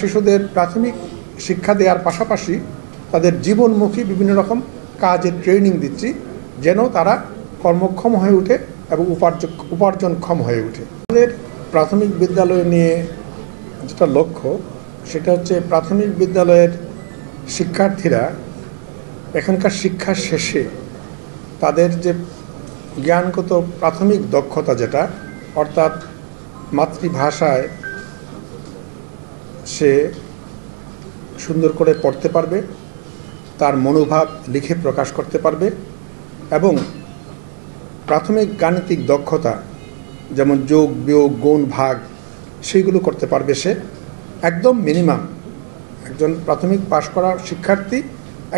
শিশুদের প্রাথমিক শিক্ষা দেওয়ার পাশাপাশি তাদের জীবনমুখী বিভিন্ন রকম কাজের ট্রেনিং দিচ্ছি, যেন তারা কর্মক্ষম হয়ে ওঠে এবং উপার্জনক্ষম হয়ে ওঠে। আমাদের প্রাথমিক বিদ্যালয় নিয়ে যেটা লক্ষ্য, সেটা হচ্ছে প্রাথমিক বিদ্যালয়ের শিক্ষার্থীরা এখানকার শিক্ষা শেষে তাদের যে জ্ঞানগত প্রাথমিক দক্ষতা, যেটা অর্থাৎ মাতৃভাষায় সে সুন্দর করে পড়তে পারবে, তার মনোভাব লিখে প্রকাশ করতে পারবে এবং প্রাথমিক গাণিতিক দক্ষতা যেমন যোগ বিয়োগ গুণ ভাগ সেইগুলো করতে পারবে। সে একদম মিনিমাম, একজন প্রাথমিক পাশ করা শিক্ষার্থী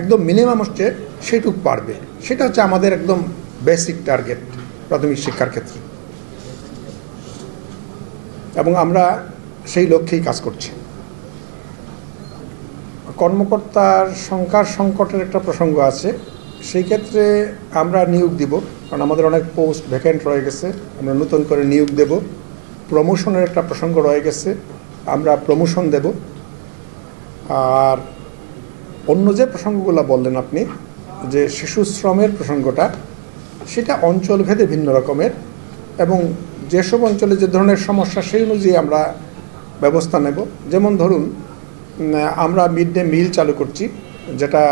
একদম মিনিমাম হচ্ছে সেটুক পারবে। সেটা হচ্ছে আমাদের একদম বেসিক টার্গেট প্রাথমিক শিক্ষার ক্ষেত্রে, এবং আমরা সেই লক্ষ্যেই কাজ করছি। কর্মকর্তার সংখ্যার সংকটের একটা প্রসঙ্গ আছে, সেই ক্ষেত্রে আমরা নিয়োগ দিব, কারণ আমাদের অনেক পোস্ট ভ্যাকেন্ট রয়ে গেছে, আমরা নতুন করে নিয়োগ দেব। প্রমোশনের একটা প্রসঙ্গ রয়ে গেছে, আমরা প্রমোশন দেব। আর অন্য যে প্রসঙ্গগুলো বললেন আপনি, যে শিশু শ্রমের প্রসঙ্গটা, সেটা অঞ্চলভেদে ভিন্ন রকমের, এবং যেসব অঞ্চলে যে ধরনের সমস্যা সেই অনুযায়ী আমরা ব্যবস্থা নেব। যেমন ধরুন, আমরা মিড ডে মিল চালু করছি, যেটা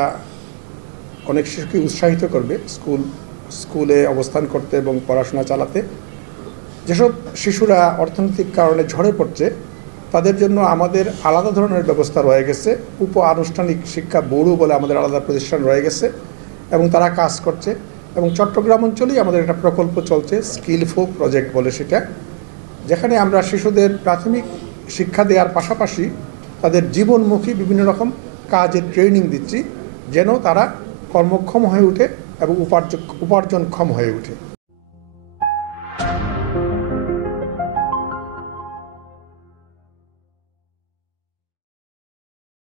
অনেক শিশুকে উৎসাহিত করবে স্কুলে অবস্থান করতে এবং পড়াশোনা চালাতে। যেসব শিশুরা অর্থনৈতিক কারণে ঝরে পড়ছে, তাদের জন্য আমাদের আলাদা ধরনের ব্যবস্থা রয়ে গেছে। উপ আনুষ্ঠানিক শিক্ষা বোর্ডও বলে আমাদের আলাদা প্রতিষ্ঠান রয়ে গেছে, এবং তারা কাজ করছে। এবং চট্টগ্রাম অঞ্চলেই আমাদের একটা প্রকল্প চলছে, স্কিলফো প্রজেক্ট বলে সেটা, যেখানে আমরা শিশুদের প্রাথমিক শিক্ষা দেওয়ার পাশাপাশি তাদের জীবনমুখী বিভিন্ন রকম কাজের ট্রেনিং দিচ্ছি, যেন তারা কর্মক্ষম হয়ে ওঠে এবং উপার্জনক্ষম হয়ে ওঠে।